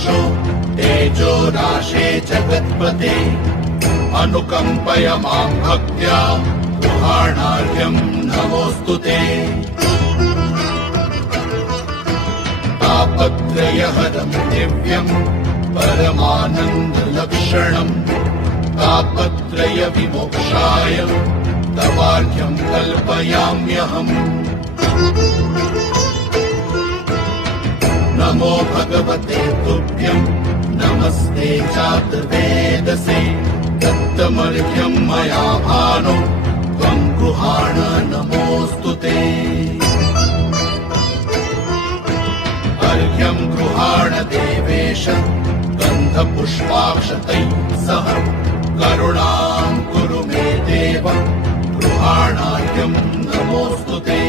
शताक्षो तेजो राशे जगत्पते अनुकम्पय मां भक्त्या गृहाणार्घ्यं नमोऽस्तु ते। तापत्रयहरं दिव्यं परमानन्दलक्षणं तापत्रय विमोक्षाय तवार्घ्यं कल्पयाम्यहम्। नमो भगवते तुभ्यं नमस्ते चातुर्वेदसे दत्तमर्घ्यं मया भानो त्वं गृहाण नमोऽस्तु ते। अर्घ्यं गृहाण देवेश गन्धपुष्पाक्षतैः सह करुणां कुरु मे देव गृहाणार्घ्यं नमोऽस्तु ते।